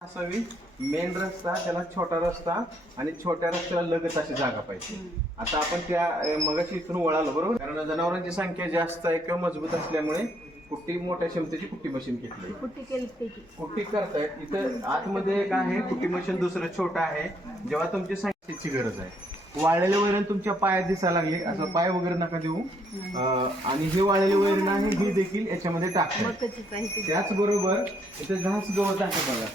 असावी मेन रस्ता, त्याला छोटा रस्ता आणि छोट्या रस्त्याला लगत अशी जागा पाहिजे. आता आपण त्या मगाशी इथून वळालो बरोबर, कारण जनावरांची संख्या जास्त आहे किंवा मजबूत असल्यामुळे कुट्टी मोठ्या क्षमतेची कुट्टी मशीन घेतली. कुट्टी करतायत इथं आतमध्ये एक आहे कुट्टी मशीन, दुसरं छोटं आहे. जेव्हा तुमची संख्येची गरज आहे, वाळलेले वैरण तुमच्या पायात दिसायला लागले, असं पाय वगैरे नका देऊ. आणि हे वाळलेले वैरण आहे, ही देखील याच्यामध्ये टाकतात. त्याचबरोबर इथे घास गवत आहे बघा,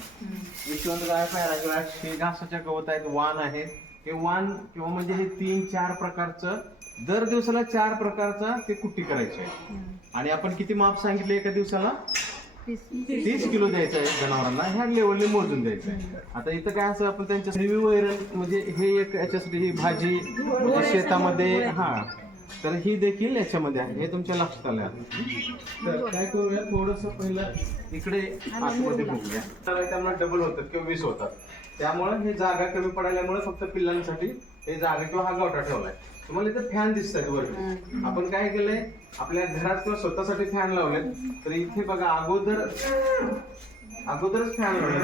यशवंत गाय पॅराग्रास, हे घासाच्या गवत आहेत, वाण आहेत. हे वाण किंवा म्हणजे हे 3-4 प्रकारचं दर दिवसाला 4 प्रकारचा ते कुट्टी करायची आहे. आणि आपण किती माप सांगितले एका दिवसाला? 30 किलो द्यायचं आहे जनावरांना, ह्या लेवलने मोजून द्यायचं आहे. आता इथं काय असं आपण त्यांच्या हेवी वैरण म्हणजे हे एक याच्यासाठी ही भाजी शेतामध्ये, तर ही देखील याच्यामध्ये आहे, हे तुमच्या लक्षात आलं. तर काय करूया, थोडस पहिलं इकडे आतमध्ये बघूया. त्यांना डबल होतात किंवा 20 होतात, त्यामुळे हे जागा कमी पडल्यामुळे फक्त पिल्लांसाठी हे जागा किंवा हा गावठा ठेवलाय. तुम्हाला इथे फॅन दिसतात वरती. आपण काय केलंय, आपल्या घरात किंवा स्वतःसाठी फॅन लावलेत. तर इथे बघा अगोदरच फॅन लावले.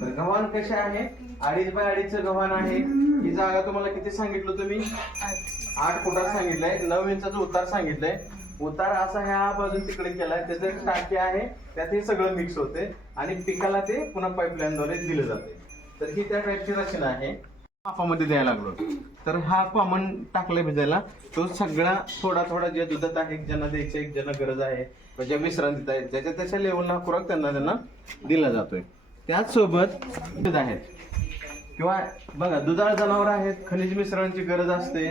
तर गव्हाण कशा आहे, 2.5 बाय 2.5 गव्हाण आहे. ही जागा तुम्हाला किती सांगितलं तुम्ही? 8 फुटात सांगितलंय. 9 इंचाचा उतार सांगितलंय. उतार असा ह्या बाजून तिकडे केलाय, त्याचं एक टाकी आहे, त्यात हे सगळं मिक्स होते आणि पिकाला ते पुन्हा पाईपलाईनद्वारे दिलं जाते. तर ही त्या टाईपची रचना आहे. मापामध्ये द्यायला लागलो. तर हा कॉमन टाकलाय भिजायला, तो सगळा थोडा थोडा जे दुधात आहे, ज्यांना द्यायचं आहे, ज्यांना गरज आहे, ज्या विश्रांतीत आहे, ज्याच्या त्याच्या लेवलला खुराक त्यांना दिला जातोय. त्याचसोबत दूध आहेत किंवा बघा दुधाळ जनावर आहेत, खनिज मिश्रणाची गरज असते.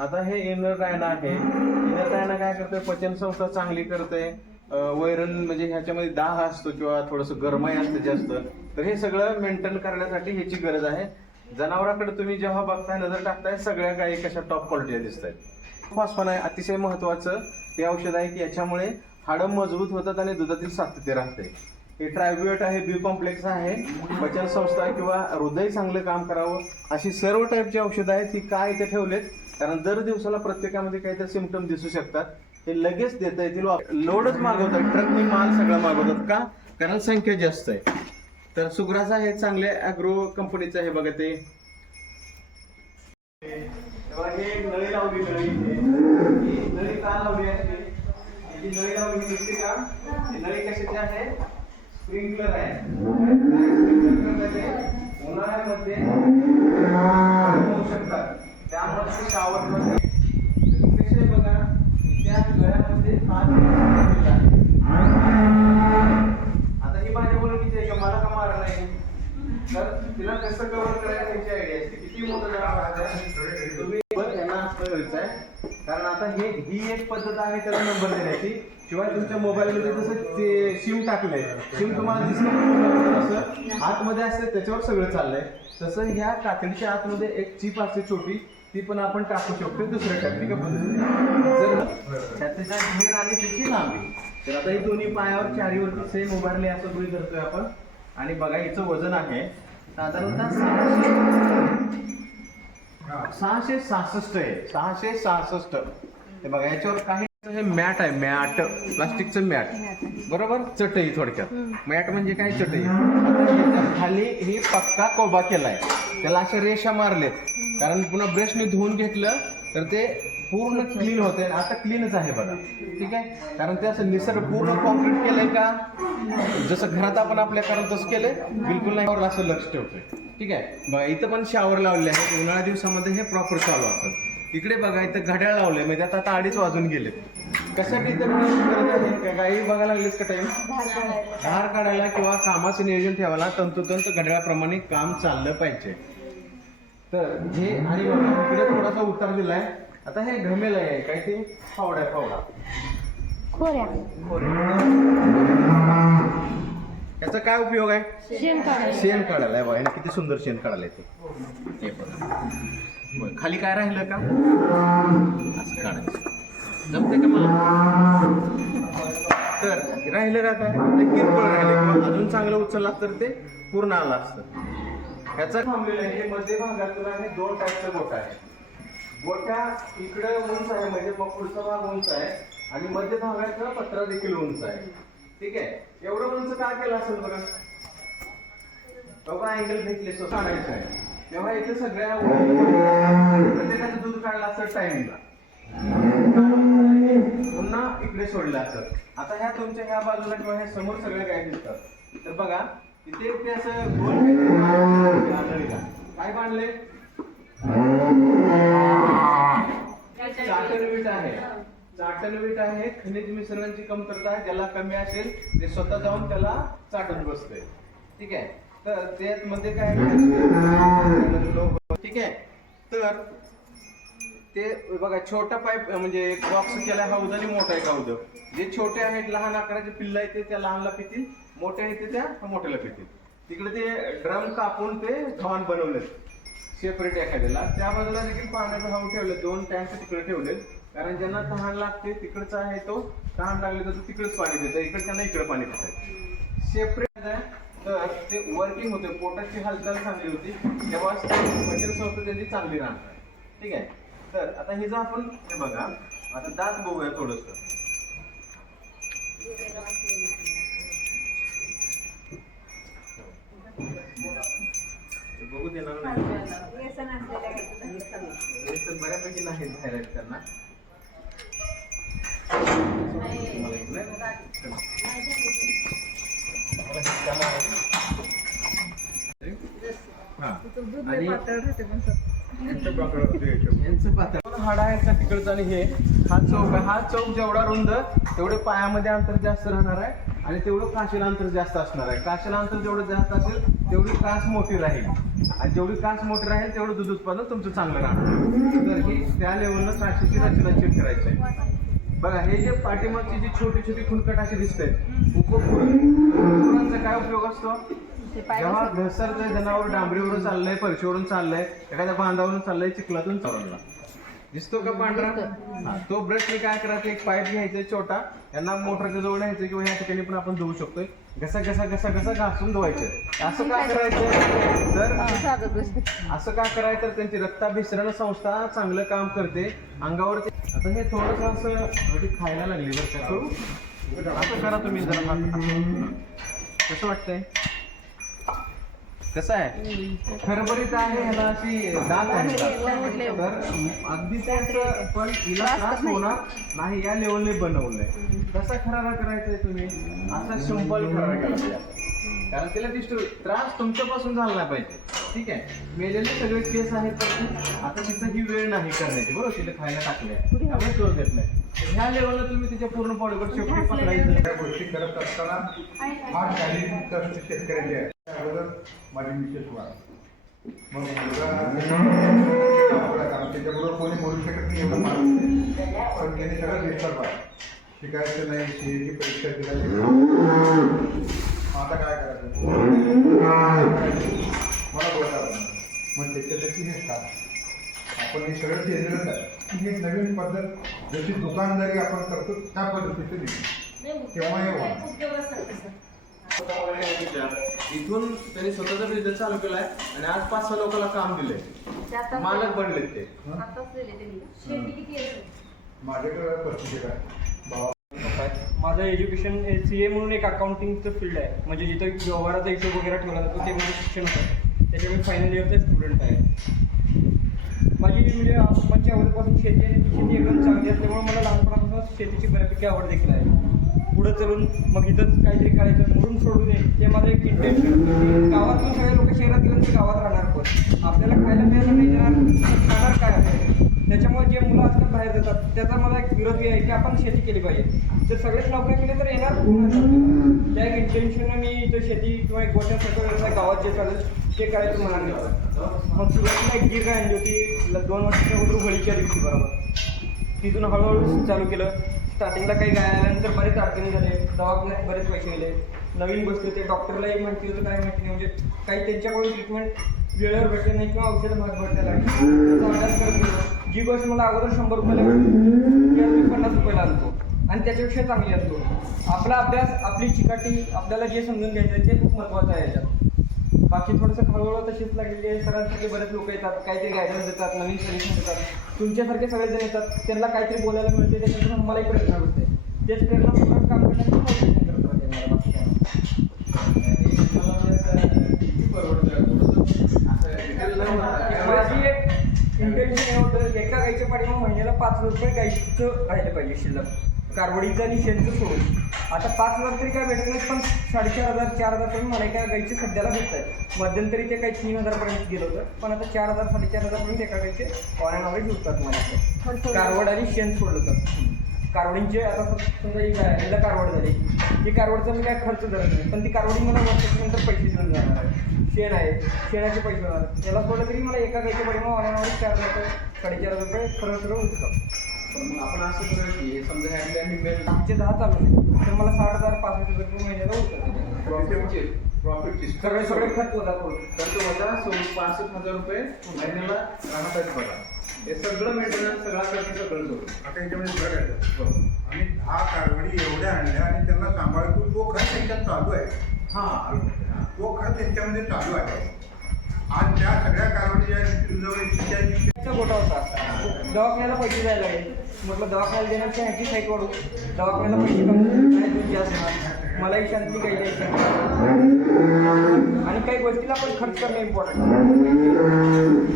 आता हे इनर रायना आहे. इनर रायना काय करतोय, पचन संस्था चांगली करते. वैरण म्हणजे ह्याच्यामध्ये दाह असतो किंवा थोडस गरमाई असते जास्त, तर हे सगळं मेंटेन करण्यासाठी ह्याची गरज आहे. जनावरांकडे तुम्ही जेव्हा बघताय, नजर टाकताय, सगळ्या गायी कशा टॉप क्वालिटीच्या दिसत आहेत. फॉस्फन आहे अतिशय महत्वाचं ते औषध आहे की याच्यामुळे हाडं मजबूत होतात आणि दुधातील सातत्य राहते. हे ट्रायब्युएट आहे, बी कॉम्प्लेक्स आहे, पचन संस्था किंवा हृदय चांगलं काम करावं अशी सर्व टाईपची औषधं आहेत. ती काय इथे ठेवलेत, कारण दर दिवसाला प्रत्येकामध्ये काहीतरी सिम्पटम दिसू शकतात, ते लगेच देता येतील. लोडच मागवतात, ट्रकनी माल सगळा मागवतात का, कारण संख्या जास्त आहे. तर सुग्राचा हे चांगले अॅग्रो कंपनीचं आहे बघा. ते हे नळी लावली, नळी का लावली आहे, नळी लावली दिसते का? नळी कशाची आहे? स्प्रिंकलर आहे. उन्हाळ्यामध्ये होऊ शकतात, त्यामध्ये शावर कसे बघा, त्या गळ्यामध्ये आता ही माझ्या ओळखीची आहे का, मला का मारा नाही, तर तिला कसं कव्हर करायचं त्याची आयडिया असते. किती मोठं जनावर तुम्ही यांना असं करायचं आहे, कारण आता ही एक पद्धत आहे त्याला नंबर देण्याची. शिवाय तुमच्या मोबाईलमध्ये जसं ते सिम टाकलंय, सिम तुम्हाला दिसलं तसं आतमध्ये असते, त्याच्यावर सगळं चाललंय. तसं ह्या कातडीच्या आतमध्ये एक चिप असते छोटी, ती पण आपण टाकू शकतो दुसऱ्या टेक्निकल पद्धतीने. जर त्याचा घेर आणि त्याची लांबी, तर आता ही दोन्ही पायावर चारीवरती सेम उभारले असं गृहीत धरतोय आपण. आणि बघा हिचं वजन आहे साधारणतः 666 आहे, 666. ते बघा याच्यावर काही हे मॅट आहे, मॅट प्लास्टिकचं मॅट, बरोबर, चटई थोडक्यात. मॅट म्हणजे काय, चटई. आता खाली ही पक्का कोबा केलाय, त्याला अशा रेषा मारलेत, कारण पुन्हा ब्रशने धुवून घेतलं तर ते पूर्ण क्लीन होते. आता क्लीनच आहे बघा, ठीक आहे, कारण ते असं निसर्ग पूर्ण कॉन्क्रीट केलंय का, जसं घरात आपण आपल्या करत तसं केलंय, बिलकुल नाही, असं लक्ष ठेवतोय. ठीक आहे, बघा इथं पण शावर लावले आहे. उन्हाळ्या दिवसामध्ये हे प्रॉपर चालू असतात. इकडे बघा इथं घड्याळ लावलंय, म्हणजे आता 2:30 वाजून गेलेत. कशासाठी इथं करत आहे, गाई बघायला लागलीच का टाइम, धार काढायला किंवा कामाचं नियोजन ठेवायला तंतोतंत घड्याळाप्रमाणे काम चाललं पाहिजे. तर हे आणि इकडे थोडासा उतार दिलाय. आता हे घमेल आहे, काय ते फावडा खोऱ्या. याचा काय उपयोग आहे? शेण काढायला. बघा किती सुंदर शेण काढायला ते. खाली काय राहिलं का, असं काढायचं, जमते का मला? तर राहिलं का काय, ते किरकोळ राहिलं किंवा अजून चांगलं उचलला तर ते पूर्ण आलं असतं. ह्याचा थांबलेलं आहे, मध्य भागातून आहे 2 टाईपचा गोटा आहे. गोटा इकडे उंच आहे, म्हणजे मग पुढचा भाग उंच आहे, आणि मध्य भागाचा पत्रा देखील उंच आहे. ठीक आहे, एवढं उंच काय केलं असेल बघा, बाबा अँगल भेटले सांगायचं आहे तेव्हा इथे सगळ्या प्रत्येकाचं दूध काढलं असं टाइमला पुन्हा इकडे सोडलं असत. आता ह्या तुमच्या ह्या बाजूला किंवा ह्या समोर सगळ्या गाय दिसतात. तर बघा इथे ते असं गोल काय बांधले चाटणवीट आहे. चाटणवीट आहे खनिज मिश्रणाची कमतरता ज्याला कमी असेल ते स्वतः जाऊन त्याला चाटत बसते. ठीक आहे. तर त्यामध्ये काय ठीक आहे. तर ते बघा छोटा पाईप म्हणजे एक बॉक्स केलाय हौद आणि मोठा एक हौद. जे छोटे आहेत लहान आकाराचे पिल्ल आहेत ते त्या लहानला पितील, मोठे आहेत ते त्या मोठ्याला पितील. तिकडे ते ड्रम कापून ते घाण बनवलेत सेपरेट एखाद्याला. त्या बाजूला देखील पाण्याचा हौद ठेवले, 2 टँक तिकडे ठेवलेत. कारण ज्यांना तहान लागते तिकडचा आहे तो तहान लागले तर तिकडेच पाणी देतं, इकडच्यांना इकडे पाणी पितात सेपरेट आहे. तर ते वर्किंग होते, पोटाची हालचाल चांगली होती तेव्हा पचन संस्था त्याची चांगली राहणार. ठीक आहे. तर आता हे जर आपण हे बघा आता दात बघूया थोडस. बघू देणार नाही बऱ्यापैकी नाही बाहेर त्यांना. हाडा आहे तिकडचं आणि हे हा चौक आहे. हा चौक जेवढा रुंद तेवढे पायामध्ये अंतर जास्त राहणार आहे आणि तेवढं काशीला अंतर जास्त असणार आहे. काशीला अंतर जेवढं जास्त असेल तेवढी कास मोठी राहील आणि जेवढी कास मोठी राहील तेवढं दूध उत्पादन तुमचं चांगलं राहणार. तर ही त्या लेवलनं काशीची रचना चेक करायची आहे. बघा हे जे पाठीमागची जी छोटी छोटी खुणकट अशी दिसते उपपुरांचा काय उपयोग असतो? जेव्हा घसरचं जनावर डांबरीवरून चाललंय, परशीवरून चाललंय, एखाद्या बांधावरून चाललंय, चिखलातून चालला दिसतो का पांढरा, तो ब्रशने काय करायचं एक पाईप घ्यायचा छोटा, यांना मोटरच्या जवळ न्यायचं किंवा ह्या ठिकाणी पण आपण धुवू शकतोय. घसा घसा घसा घसा घासून धुवायचं. असं का करायचं तर असं का करायचं तर त्यांची रक्ताभिसरण संस्था चांगलं काम करते अंगावर. आता हे थोडस असं खायला लागली बरं का करू असं करा तुम्ही जरा. कसं वाटतंय? कसं आहे खरबरीत आहे ह्याला अशी दात आहे तर अगदी त्याचं पण हिला त्रास होणार नाही या लेवलने बनवलंय. कसा खरारा करायचंय तुम्ही असा सिंपल खरारा केला पाहिजे कारण तिला त्रास तुमच्यापासून झाला नाही पाहिजे. ठीक आहे. मेलेले सगळे केस आहेत तर आता तिचं ही वेळ नाही करण्याची बरोबर. तिला खायला टाकले त्यामुळे शोध देत नाही. ह्या लेवलला तुम्ही तिच्या पूर्ण बॉडीवर शेपटी पकडायचं. त्या गोष्टी करत असताना हा शारीरिक कष्ट शेतकऱ्याचे आहे. त्याबरोबर माझी मिसेस वा मग मुलगा त्याच्याबरोबर कोणी बोलू शकत नाही एवढं माणूस पण त्यांनी सगळं विचार शिकायचं नाही सीएची परीक्षा दिला. आता काय करायचं मला बोलतात मग त्याच्यासाठी हे का आपण हे सगळं केलेलंच आहे. ही एक नवीन पद्धत जशी दुकानदारी आपण करतो त्या पद्धतीने केव्हा हे इथून त्यांनी स्वतःचा बिझनेस चालू केलाय आणि आज 5-6 लोकांना काम दिलंय, मालक बनले ते. माझ्याकडे परिस्थिती काय माझं एज्युकेशन CA म्हणून एक अकाउंटिंगचं फील्ड आहे. म्हणजे जिथं व्यवहाराचा हिशोब वगैरे ठेवला जातो ते माझं शिक्षण होतं. त्याच्यामुळे फायनल इयरचे स्टुडंट आहे. माझी म्हणजे माझ्या अगोदरपासून शेती एकदम चांगली असल्यामुळे मला लहानपणापासून शेतीची बऱ्यापैकी आवड देखील आहे. पुढं चलून मग इथंच काहीतरी करायचं म्हणून सोडू नये ते माझं एक इंटेन्शन. गावातून सगळे लोक शहरात गेल्यानंतर गावात राहणार पण आपल्याला खायला मिळायला नाही देणार खाणार काय आहे. त्याच्यामुळे जे मुलं आजकाल बाहेर जातात त्याचा मला एक विरोध आहे की आपण शेती केली पाहिजे. जर सगळेच नोकऱ्या केले तर येणार त्या एक इंटेन्शननं मी इथं शेती किंवा एक गोठ्यासारखं व्यवसाय गावात जे चालेल ते करायचं म्हणाले. मग सुरुवातीला एक गिर काय आणली होती 2 वर्षाच्या अगोदर होळीच्या दिवशी बरोबर. तिथून हळूहळू चालू केलं. स्टार्टिंगला काही गाय आल्यानंतर बरेच अडचणी झाले, दवाखान्यात बरेच पैसे गेले, नवीन बसले ते डॉक्टरलाही माहिती होतं काय माहिती नाही. म्हणजे काही त्यांच्याकडून ट्रीटमेंट वेळेवर भेटले नाही किंवा औषधं महाग भेटायला लागली. अभ्यास करत गेलो. जी गोष्ट मला अगोदर 100 रुपयाला भेटली ती मी 50 रुपयाला आणतो आणि त्याच्यापेक्षा चांगली आणतो. आपला अभ्यास आपली चिकाटी आपल्याला जे समजून घ्यायचं आहे ते खूप महत्त्वाचं आहे याच्यात. बाकी थोडंसं हळूहळू तशीच लागलेली आहे. सरांसारखे बरेच लोक येतात, काहीतरी गायडन्स देतात, नवीन सजेशन देतात. तुमच्यासारखे सगळेजण येतात, त्यांना काहीतरी बोलायला मिळते, त्याच्यातून मलाही प्रेरणा मिळते. तेच प्रेरणापूर्वक काम करण्याचं मोटिवेशन करत राहते मला. बाकी काय कंडिशन हे होतं, एका गाईच्या पाठीमागे महिन्याला 5,000 रुपये गाईचं राहिलं पाहिजे शिल्लक, कारवडीचं आणि शेणचं सोडून. आता 5,000 तरी काय भेटत नाही, पण 4,500 4,000 पर्यंत मला एका गाईचे सध्याला भेटत आहेत. मध्यंतरी ते काही 3,000 पर्यंत गेलं होतं, पण आता 4,000 4,500 पर्यंत एका गाईचे ऑन अँड ॲव्हरेज होतात मला. कारवड आणि शेण सोडलं तर कारवडींचे आता समजा ही काय हिला कारवड झाली, ती कारवडचा मी काय खर्च धरत नाही, पण ती कारवडी मला वर्षानंतर पैसे देऊन जाणार आहे. शेण आहे, शेणाचे पैसे होणार, याला सोडलं तरी मला एका गाईच्या पाठीमागे ऑन अँड ॲव्हरेज 4,000 रुपये 4,500 रुपये खरं होतं. मग आपण असं करूया की समजा ह्यातल्या निम्म्या आमचे 10 चालू नाही तर मला 60,000 65,000 रुपये महिन्याला होतं. प्रॉफिटची सगळे खर्च होतात थोडं. तर तुम्हाला 65,000 रुपये महिन्याला राहणार आहेत बघा. हे सगळं मेंटेनन्स सगळा खर्च सगळं जोडून. आता याच्यामध्ये फरक आहे. आम्ही 10 कारवडी एवढ्या आणल्या आणि त्यांना सांभाळतो, तो खर्च त्यांच्यात चालू आहे. तो खर्च त्यांच्यामध्ये चालू आहे. आज त्या सगळ्या कारवडी ज्या गोटा होता, दवाखान्याला पैसे द्यायला लागले. म्हटलं दवाखान्याला देण्याची ह्याची साईट वाढू, दवाखान्याला पैसे कमी नाही दूध जास्त होणार, मलाही शांती काही नाही आणि काही गोष्टीला पण खर्च करणं इम्पॉर्टंट.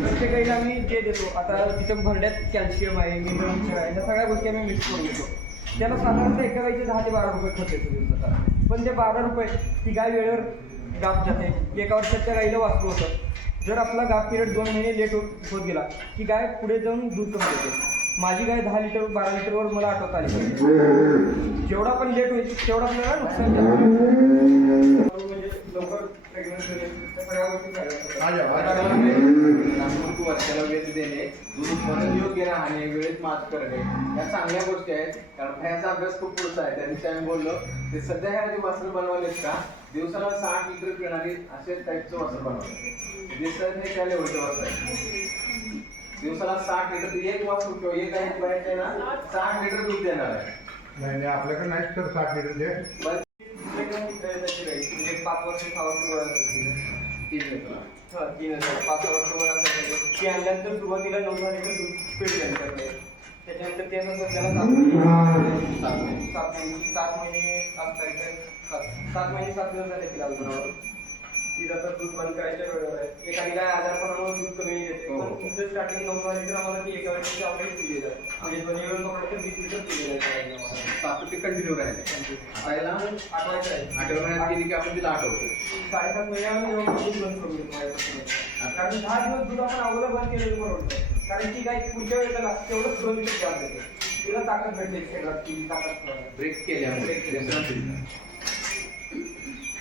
प्रत्येक गाईला आम्ही जे देतो, आता तिथं भरड्यात कॅल्शियम आहे, मिनरल्स आहे, ह्या सगळ्या गोष्टी आम्ही मिक्स करून देतो. त्याला साधारणतः एका गाईचे 10 ते 12 रुपये खर्च येतो दिवसाचा. पण ते 12 रुपये ती गाय वेळेवर गाप जाते. एका वर्षाच्या गाईला वाचलं होतं. जर आपला गाप पिरियड 2 महिने लेट होत गेला की गाय पुढे जाऊन दूध कमी देते. माझी गाय 10 लिटर 12 लिटरवर मला आठवत आली. जेवढा पण लेट होईल तेवढा आपल्याला नुकसान म्हणजे लवकर वर्षाला वेळ देणे, दूध उत्पादन योग्य राहणे, वेळेत मात करणे, या चांगल्या गोष्टी आहेत. कारण ह्याचा अभ्यास खूप पुढचा आहे. त्या दिवशी आम्ही बोललो ते सध्या ह्या जे वस्त्र बनवलेत का दिवसाला 60 लिटर पिणारी असे टाईपचं वस्त्र बनवलं. दिसत हे त्या लेवलचं वस्त्र आहे. दिवसाला 60 लिटर, एक वासरू किंवा एक गाय आहे ना 60 लिटर दूध देणार आहे. नाही आपल्याकडे नाहीच तर 60 लिटर दे. 5 वर्ष 6 वर्ष 3 लिटर 5 वर्ष ती आणल्यानंतर सुरुवातीला 9 लिटर दूध पिळलं त्यांच्याकडे. त्याच्यानंतर ते असं त्याला 7 महिने 7 महिने 7 दिवस झाले तिला अजून. तिला तर दूध बंद करायच्या वेळेवर आहे. एखादी काय आजारपणामुळे दूध कमी येते, पण तिथं स्टार्टिंग 9 लिटर आम्हाला ती एका वेळेस ऑपरेट केली जाते. म्हणजे 2 वेळ पकडलं तर 20 लिटर दिलेलं आहे. 7 ते कंटिन्यू राहिले. पहिला आठवायचं आहे. 8 महिन्यात गेली की आपण तिला आठवतो. 7.5 महिन्यामध्ये दूध बंद करून देतो माझ्यापासून. कारण 10 दिवस दूध आपण अगोदर बंद केलेलं परवडतं. कारण ती काय पुढच्या वेळेला तेवढंच 2 लिटर जास्त देते. तिला ताकद भेटते शरीरात, ती ताकद ब्रेक केल्यामुळे.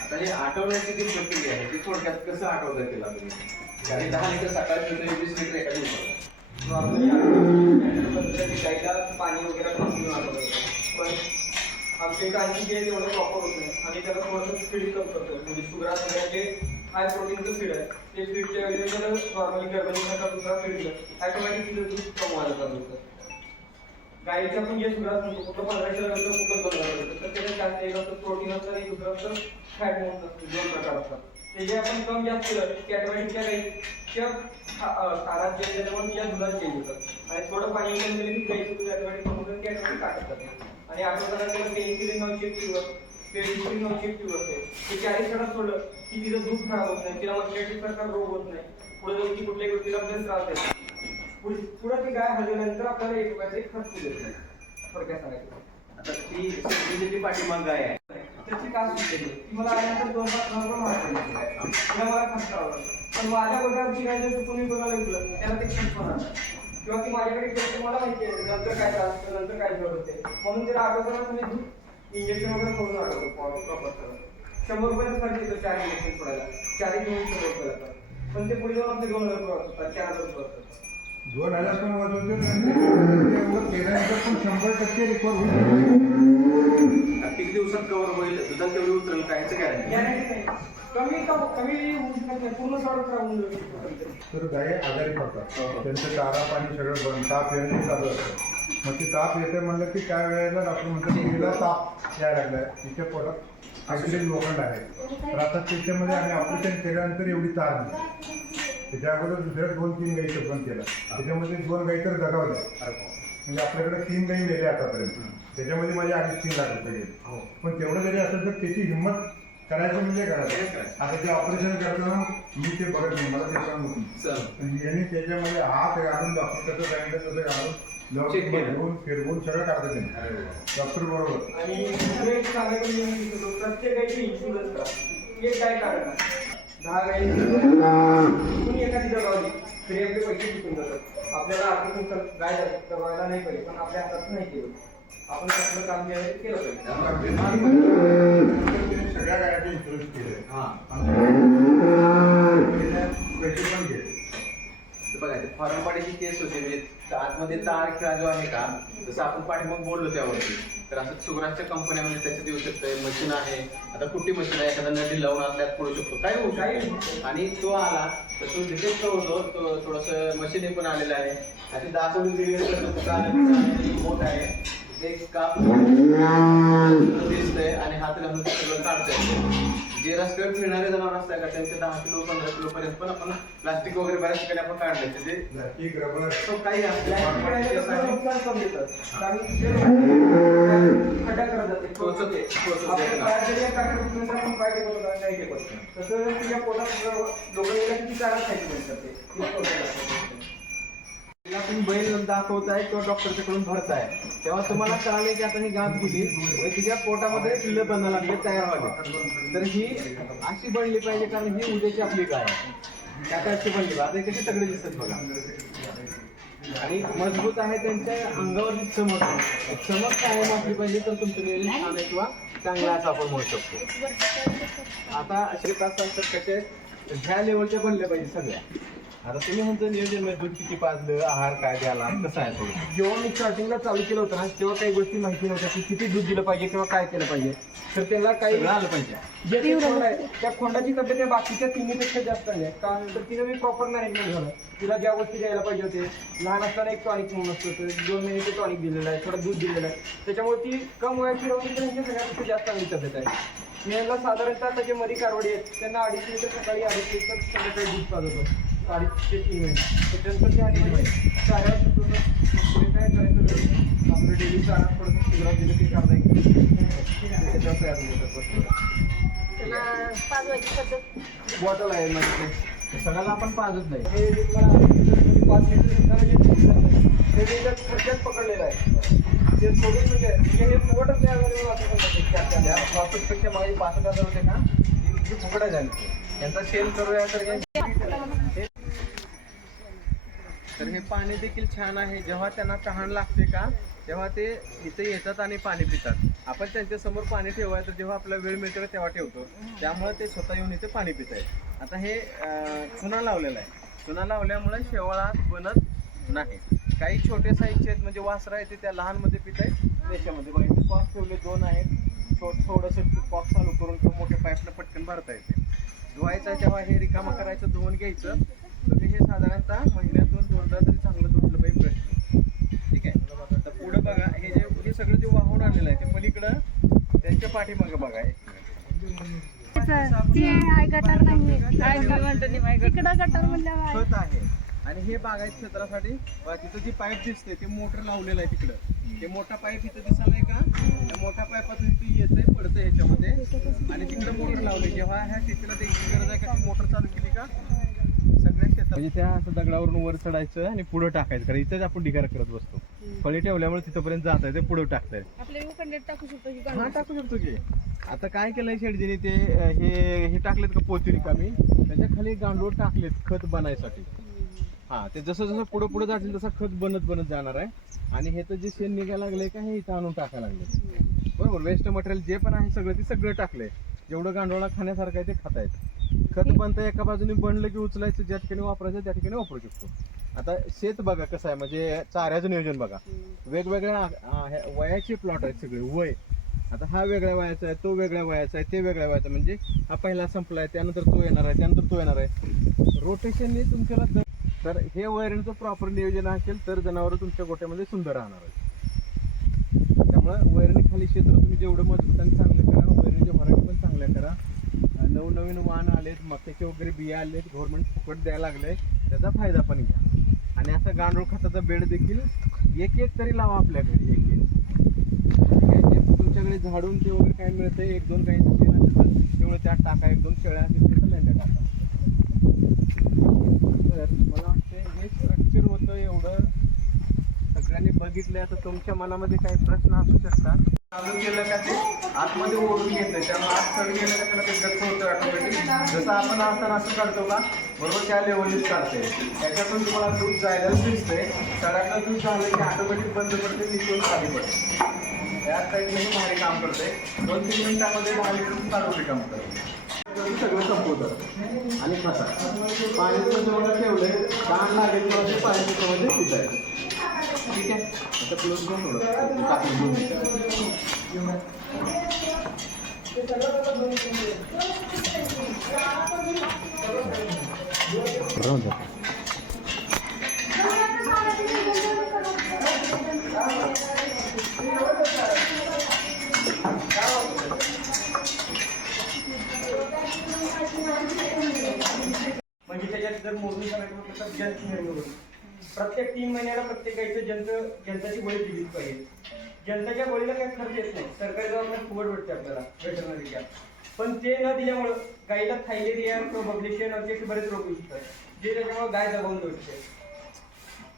आता हे आठवण्याची जी प्रक्रिया आहे ती थोडक्यात कसं आठवता केला तुम्ही? आणि 10 लिटर सकाळी 20 लिटर एका दिवसाला नॉर्मली गाईला पाणी वगैरे घेऊन आठवतं. पण आमच्या इथं आणखी जे तेवढं प्रॉपर होत नाही आणि त्याला थोडंसं फीड कम करतो. म्हणजे शुगरात वगैरे जे हाय प्रोटीनचं फीड आहे ते फीडच्या वेळेला जर नॉर्मली गर्भणीसारखा दुसरा फीड दिलं ॲटोमॅटिक तिथं दूध कम व्हायला चालू होतं. गाईचं पण जे शुगरात म्हणतो कुठं 1500 नंतर कुठं 1200 तर त्याच्यात जास्त एक असतं प्रोटीन असतं आणि दुसरं असतं फॅट म्हणून असतं. 2 प्रकार असतात. ते जे आपण कम जास्त केलं की ऑटोमॅटिक त्या गाईच्या खारात चेंज झाल्यामुळे त्या दुधात चेंज होतात आणि थोडं पाणी कमी केलं की गाईचं दूध ऑटोमॅटिक कमी होतं की ऑटोमॅटिक टाकत जाते. आणि आठवड्याला त्याला पेनिसिलिन नावाची एक ट्यूब पेनिसिलिन नावाची एक ट्यूब असते. ते 40 सेकंद सोडलं की तिचं दूध खराब होत नाही, तिला मस्टॅटिस सारखा रोग होत नाही, पुढे जाऊन ती कुठल्याही गोष्टीला आपल्याला त्रास देत नाही. पुढे ती गाय हलवल्यानंतर आपल्याला 1 रुपयाचा एक खर्च देत नाही. थोडक्यात सांगायचं आता ती सध्याची पाठीमाग गाय आहे त्याची कास सुटलेली ती मला आल्यानंतर 2-5 तिला मला खर्च आवडला. पण माझ्या गोट्यावरची गाय जर चुकून मी कोणाला विकलं त्याला ते खर्च होणार किंवा ती माझ्याकडे गेली मला माहिती आहे नंतर काय त्रास नंतर काय जड होते. म्हणून तिला आठवताना तुम्ही दूध इंजेक्शन वगैरे करून आठवतो प्रॉपर 100 रुपयाचा खर्च येतो 4 इंजेक्शन सोडायला. 4 इंजेक्शन 100 रुपये लागतात. पण ते पुढे जाऊन आपले 2000 रुपये वाचतात 4000 रुपये वाचतात. 2000 पण वाजवते एवढं केल्यानंतर पण 100% रिकवर होईल. किती दिवसात कव्हर होईल दुधात तेवढी उतरेल कायचं गॅरंटी नाही. कमी होऊ शकत नाही. पूर्ण सॉर्ट राहून जाऊ शकतो. तर गायी आजारी पडतात. त्यांचं चारा पाणी सगळं बंद, ताप येणे चालू असतं. मग ते ताप येते म्हणलं की त्या वेळेला डॉक्टर म्हणतात की तिला ताप यायला लागलाय, तिच्या पोटात ॲक्च्युली लोखंड आहे. तर आता त्याच्यामध्ये आम्ही ऑपरेशन केल्यानंतर एवढी तार नाही. त्याच्या अगोदर दुसऱ्या 2-3 गाईचं बंद केलं. त्याच्यामध्ये 2 गाई तर जगावल्या. म्हणजे आपल्याकडे 3 गाई मेल्या आतापर्यंत. त्याच्यामध्ये माझे 2.5-3 लाख रुपये गेले. पण तेवढं जरी असेल तर त्याची हिंमत करायचं म्हणजे करायचं. आता ते ऑपरेशन करताना मी ते बघत नाही, मला ते सांगत नाही. यांनी त्याच्यामध्ये हात घालून डॉक्टर कसं सांगितलं तसं घालून Check केलं. फिरवून फिरवून सगळं काढतं त्यांनी डॉक्टर बरोबर. आणि एक सांगायचं म्हणजे प्रत्येक गायची इन्शुरन्स करा. एक गाय काढा, 10 गायी तुम्ही एखादी जगावली तरी आपले पैसे टिकून जातात. आपल्याला आर्थिक गाय जगवायला नाही पाहिजे, पण आपल्या हातात नाही केलं. आपण आपलं काम जे आहे ते केलं पाहिजे. त्यांनी सगळ्या गाड्यांचे इन्शुरन्स केले. पैसे पण घेतले. बघा ते फॉर्मपाडीची केस होती, म्हणजे आतमध्ये तार खेळा जो आहे का, जसं आपण पाठीमाग बोललो त्यावरती, तर असं सुगराजच्या कंपन्यामध्ये त्याच्यात येऊ शकतं. मशीन आहे, आता कुठली मशीन आहे, एखादा नदी लावून आतल्यात पडू शकतो, काय होऊ शकतो. आणि तो आला तर तो डिटेक्ट होतो, तो थोडंसं मशीन पण आलेलं आहे. आणि दाखवून बोट आहे ते काम दिसतंय आणि हात घालून सगळं काढतंय. जे रस्त्यावर फिरणारे जनावर असतात का त्यांचे 10 किलो 15 किलो पर्यंत पण आपण प्लास्टिक वगैरे बऱ्याच ठिकाणी आपण काढले ते प्लास्टिक, रबर तो काही नुकसान कमी येतं. कारण ते खड्डा करत जाते, टोचते. आपण पाय जरी या काठावर आपण पाय टेकवतो का नाही टेकवत. तसं तुझ्या पोटात लोक गेला की ती चारा खायची म्हणतात, तिला टोचायला लागतं. तिला तुम्ही बैल दाखवताय किंवा डॉक्टरच्याकडून भरताय, तेव्हा तुम्हाला कळाले की आता ही गाठ गेली आणि तिच्या पोटामध्ये पिल्लं बनायला लागले, तयार व्हावे. तर ही अशी बनली पाहिजे, कारण ही उद्याची आपली गाय आहे. त्या टाईपची बनली पाहिजे. आता कशी तगडी दिसतात बघा, आणि मजबूत आहे. त्यांच्या अंगावरची चमक कायम असली पाहिजे, तर तुमचं नियोजन छान आहे किंवा चांगला असं आपण म्हणू शकतो. आता असे तास असतात कसे ह्या लेवलच्या बनल्या पाहिजे सगळ्या. आता तुम्ही म्हणतो नियोजन म्हणजे दूध किती पाजलं, आहार काय द्याला, कसं आहे थोडं. जेव्हा मी स्टार्टिंगला चालू केलं होतं ना, तेव्हा काही गोष्टी माहिती नव्हत्या की किती दूध दिलं पाहिजे किंवा काय केलं पाहिजे. तर त्याला काही आलं पाहिजे. जे ते खोंड आहे त्या खोंडाची तब्येत बाकीच्या तिन्हीपेक्षा जास्त आहे. का तर तिनं मी प्रॉपर मॅनेजमेंट झालं. तिला ज्या गोष्टी द्यायला पाहिजे होते, लहान असताना एक टॉनिक म्हणून असतं, तर 2 महिन्याचे टॉनिक दिलेलं आहे, थोडं दूध दिलेलं आहे. त्याच्यामुळे ती कम वयाची राहून त्यांच्या सगळ्यापेक्षा जास्त चांगली तब्येत आहे. मी यांना साधारणतः आता जे मरी कारवडी आहेत त्यांना 2.5 लिटर सकाळी, 2.5 लिटर संध्याकाळी दूध पाजतो. 2.5 ते 3 महिने. त्याच्यानंतर ते आणि चारा पुढे काय करायचं, आपलं डेली चारा थोडंसं शिवरात दिलं ते काढायचं, त्याच्यावर तयार बॉटल आहे माझ्याकडे. सगळ्याला आपण पाजत नाही. हे मला 5 लिटर दिसणारं जे दूध आहे ते मी खर्चात पकडलेलं आहे. ते सोडून म्हणजे हे फुकटच तयार झालेलं असं प्रॉफिटपेक्षा माझी 65,000 होते ना, ती फुकटच झाली. यांचा सेल करूया तर हे पाणी देखील छान आहे. जेव्हा त्यांना तहान लागते का, तेव्हा ते इथे येतात आणि पाणी पितात. आपण त्यांच्यासमोर पाणी ठेवायचं, जेव्हा आपला वेळ मिळतो तेव्हा ठेवतो. त्यामुळे ते स्वतः येऊन इथे पाणी पित आहेत. आता हे चुना लावलेला आहे. चुना लावल्यामुळे शेवाळा बनत नाही. काही छोटे साईजचे आहेत, म्हणजे वासरा आहे ते त्या लहानमध्ये पित आहेत. त्याच्यामध्ये बघा इथे कॉक ठेवले 2 आहेत. थोडंसं कॉक चालू करून किंवा मोठ्या पाईपला पटकन भरता येते. धुवायचं तेव्हा हे रिकामं करायचं, धुवून घ्यायचं. तर हे साधारणतः महिन्यातून 2दा तरी चांगलं धुतलं पाहिजे ब्रश. ठीक आहे. तर पुढं बघा हे सगळं जे वाहून आलेलं आहे ते पलीकडं त्यांच्या पाठीमागं बघा. खत आहे. आणि हे बागायत क्षेत्रासाठी तिथं जी पाईप दिसते ते मोटर लावलेलं आहे तिकडं. ते मोठा पाईप इथं दिसायलाय का, त्या मोठ्या पाईपातून ती येतंय पडतं ह्याच्यामध्ये आणि तिकडं मोटर लावली. जेव्हा ह्या शेतीला द्यायची गरज आहे का, ती मोटर चालू केली का सगळ्या शेतात म्हणजे त्या असं दगडावरून वर चढायचं आणि पुढं टाकायचं. कारण इथंच आपण ढिगारा करत बसतो. फळी ठेवल्यामुळे तिथपर्यंत जात आहे ते पुढं टाकताय. टाकू शकतो की हा टाकू शकतो की. आता काय केलंय शेडजीने ते हे टाकलेत का पोती रिकामी, त्याच्या खाली गांडूळ टाकलेत खत बनायसाठी. हा ते जसं जसं पुढं जातील तसं खत बनत जाणार आहे. आणि हे तर जे शेण निघायला लागलंय का हे इथं आणून टाकायला लागले. बरोबर. वेस्ट मटेरियल जे पण आहे सगळं ते सगळं टाकलंय. जेवढं गांडोळा खाण्यासारखं आहे ते खातायत. खत बनतं एका बाजूने बनलं की उचलायचं, ज्या ठिकाणी वापरायचं त्या ठिकाणी वापरू शकतो. आता शेत बघा कसं आहे, म्हणजे चाऱ्याचं नियोजन बघा. वेगवेगळ्या वयाचे प्लॉट आहेत सगळे वय. आता हा वेगळ्या वयाचा आहे, तो वेगळ्या वयाचा आहे, ते वेगळ्या वयाचा, म्हणजे हा पहिला संपलाय त्यानंतर तो येणार आहे, त्यानंतर तो येणार आहे. रोटेशनने तुमच्याला तर हे वैरणीचं प्रॉपर नियोजन असेल तर जनावरं तुमच्या गोट्यामध्ये सुंदर राहणार आहेत. त्यामुळे वैरणी खाली क्षेत्र तुम्ही जेवढं मजबूत आणि चांगलं करा, वैरणीच्या व्हरायटी पण चांगल्या करा. नवनवीन वाहन आलेत, मक्याचे वगैरे बिया आलेत, गव्हर्नमेंट फुकट द्यायला लागलंय, त्याचा फायदा पण घ्या. आणि असं गांडूळ खताचा बेड देखील एक तरी लावा आपल्या घरी. एक तुमच्याकडे झाडून ते वगैरे काय मिळतं 1-2 गाईचं शेण असेल तर तेवढं त्यात टाका, 1-2 शेळ्या असेल तर मेंढ्या टाका. तर मला वाटतं हे स्ट्रक्चर होतं एवढं सगळ्यांनी बघितलं. आता तुमच्या मनामध्ये काही प्रश्न असू शकतात. चालू केलं का ते आतमध्ये ओढून घेतं, त्यामुळे आत चढ गेलं का त्याला ते गच्च होतं ऑटोमॅटिक. जसं आपण असताना असं काढतो का बरोबर त्या लेवलीत काढते. त्याच्यातून तुम्हाला दूध जायला दिसतंय. सडातलं दूध झालं की ऑटोमॅटिक बंद पडते, निघून खाली पडते. त्या साईडने भारी काम करते. 2-3 मिनिटामध्ये 10 लिटर चालू काम करते. सगळं संपवतं आणि कसा पाणी त्याच्यामध्ये ठेवलंय, तहान लागेल तेव्हा ते पाणी त्याच्यामध्ये पितायचं. ठीक आहे, आता क्लोज करून थोडं टाकून घेऊन म्हणजे त्याच्यात जर मोजणी करायचं म्हटलं तर जंत निर्मूलन होईल. प्रत्येक 3 महिन्याला प्रत्येक गाईचं जंताची बळी दिलीच पाहिजे. जंताच्या बळीला काही खर्च येत नाही, सरकारी दवाखान्यात फुकट भेटते आपल्याला वेटरनरीच्या. पण ते न दिल्यामुळं गाईला थायलेरिया किंवा बब्लिशियन असे बरेच रोग येऊ शकतात, जे त्याच्यामुळे गाय दबावून जाऊ.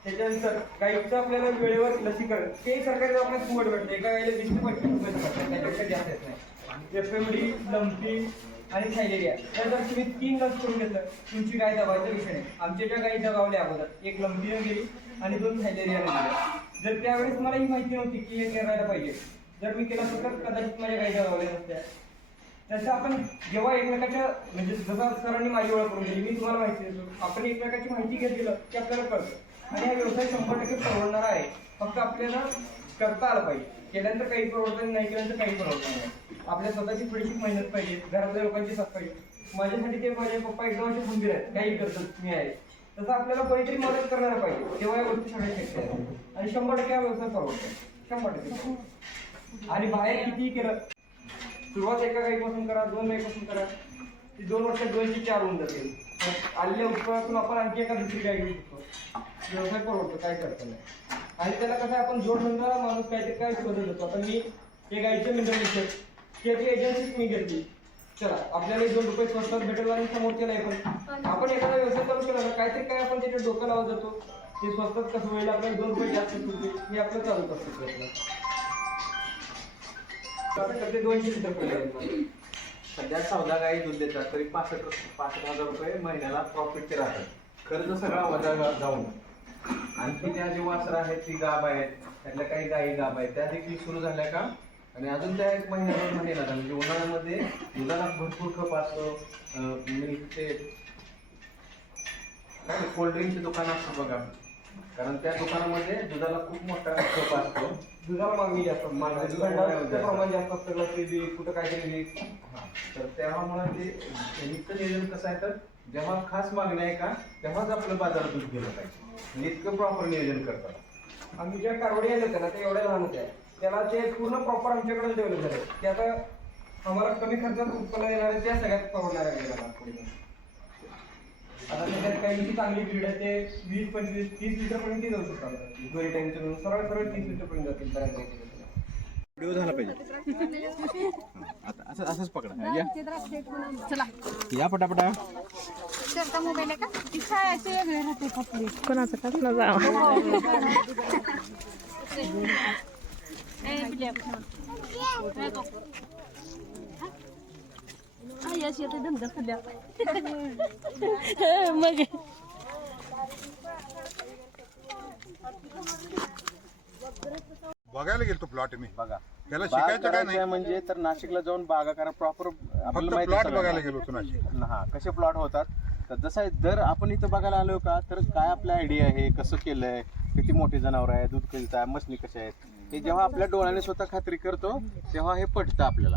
त्याच्यानंतर गाईचं आपल्याला वेळेवर लसीकरण ते सरकारी दवाखान्यात फुकट भेटतं. एका गाईला 20-25 रुपये भेटतात, त्याच्यापेक्षा जास्त येत नाही. FMD, लंपी आणि थायलेरिया तर जर तुम्ही 3 लस करून घेतलं तुमची गाय दबावायचा विषय नाही. आमच्या ज्या गाई दबावल्या अगोदर 1 लंपीने गेली आणि 2 थायलेरियाने गेल्या. जर त्यावेळेस मला ही माहिती नव्हती की हे करायला पाहिजे, जर मी केलं तर कदाचित माझ्या गाई दबावल्या नसत्या. तसं आपण जेव्हा एकमेकाच्या म्हणजे जसं सरांनी माझी ओळख करून दिली, मी तुम्हाला माहिती देतो, आपण एकमेकाची माहिती घेत गेलं की आपल्याला कळतं. आणि हा व्यवसाय 100% परवडणारा आहे. फक्त आपल्याला करता आलं पाहिजे. केल्यानंतर काही परवडतं नाही, केल्यानंतर काही परवडणार नाही. आपल्या स्वतःची थोडीशी मेहनत पाहिजे, घरातल्या लोकांची साथ पाहिजे. माझ्यासाठी ते माझे पप्पा एकदम असे खंबीर आहेत, काही करतात मी आहे तसं आपल्याला कोणीतरी मदत करणारा पाहिजे, तेव्हा या गोष्टी सगळ्या शक्य आहे. आणि 100% हा व्यवसाय परवडतो, 100%. आणि बाहेर कितीही केलं, सुरुवात एका गाईपासून करा, 2 गाईपासून करा, ती 2 वर्षात 2 ची 4 होऊन जातील. आलेल्या उत्पन्नातून आपण आणखी एका दुसरी गाय घेऊ शकतो. व्यवसाय परवडतो, काय करता नाही. आणि त्याला कसं आपण जोडधंदा माणूस काहीतरी काय शोधत होतो. आता मी हे गाईचे मिनरल विषय त्याची एजन्सीच मी घेतली. चला आपल्याला 2 रुपये स्वस्तात भेटेल आणि समोर केलाय. पण आपण एखादा व्यवसाय चालू केला ना, काहीतरी काय आपण त्याच्या डोकं लावत जातो, ते स्वस्तात कसं होईल, आपल्याला 2 रुपये जास्त सुटतील, हे आपलं चालू करतो. ते 200 लिटर पडले. सध्या 14 गाई दूध देतात, तरी 65,000 रुपये महिन्याला प्रॉफिटचे राहतात. खर्च सगळा वजा जाऊन आणखी त्या जे वासरं आहेत ती गाभ आहेत, त्यातल्या काही गाई गाभ आहेत, त्या देखील सुरू झाल्या का. आणि अजून त्या 1 महिना 2 महिने लागतात. म्हणजे उन्हाळ्यामध्ये दुधाला भरपूर खप असतो. मिल्क ते काय कोल्ड्रिंकचे दुकान असतं बघा, कारण त्या दुकानामध्ये दुधाला खूप मोठा खप असतो. दुधाला मागणी जास्त, प्रमाण जास्त असतं, कुठं काहीतरी. तर त्यामुळे ते इतकं नियोजन कसं आहे, तर जेव्हा खास मागणी आहे का तेव्हाच आपलं बाजारात दूध गेलं पाहिजे. म्हणजे इतकं प्रॉपर नियोजन करतात. आम्ही ज्या कारवडी आले होते ना ते एवढ्या लहान होत्या, त्याला ते पूर्ण प्रॉपर आमच्याकडे डेव्हलप झाले. ते आता आम्हाला कमी खर्चात उत्पन्न देणारे त्या सगळ्यात परवडणाऱ्या गेल्या. आता त्याच्यात काही चांगली ब्रीड आहे, ते 20-25-30 लिटरपर्यंत जाऊ शकतात. दोन्ही टाइमचे मिळून सरळ 30 लिटरपर्यंत जातील बऱ्याच गाईचे. व्हिडिओ झाला पाहिजे. आता असंच पकडा, या पटापटा. मोबाईल आहे का ती खायचे वेगळे राहते कपडे कोणाचं कसलं जावं धंदा सध्या मग बघायला गेलो प्लॉट मी. बघा त्याला शिकायचं काय नाही, म्हणजे तर नाशिकला जाऊन बागा करा प्रॉपर. फक्त प्लॉट बघायला गेलो होतो नाशिक. हा, कसे प्लॉट होतात. तर जसं आहे, जर आपण इथं बघायला आलो का, तर काय आपल्या आयडिया आहे, कसं केलंय, किती मोठे जनावर आहे, दूध कळतं आहे, मसनी कशा आहेत, हे जेव्हा आपल्या डोळ्याने स्वतः खात्री करतो तेव्हा हे पटतं आपल्याला.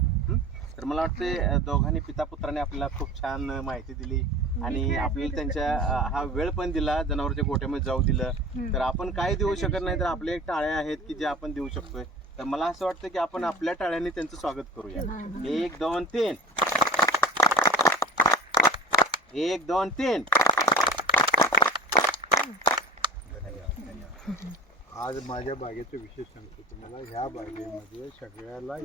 तर मला वाटते दोघांनी पिता पुत्राने आपल्याला खूप छान माहिती दिली आणि आपल्याला त्यांच्या हा वेळ पण दिला, जनावरच्या गोट्यामध्ये जाऊ दिलं. तर आपण काय देऊ शकत नाही, तर आपले टाळ्या आहेत की जे आपण देऊ शकतोय. तर मला असं वाटतं की आपण आपल्या टाळ्याने त्यांचं स्वागत करूया. 1 2 3, 1 2 3. आज माझ्या बागेचं विशेष सांगतो तुम्हाला. ह्या बागेमध्ये सगळ्याला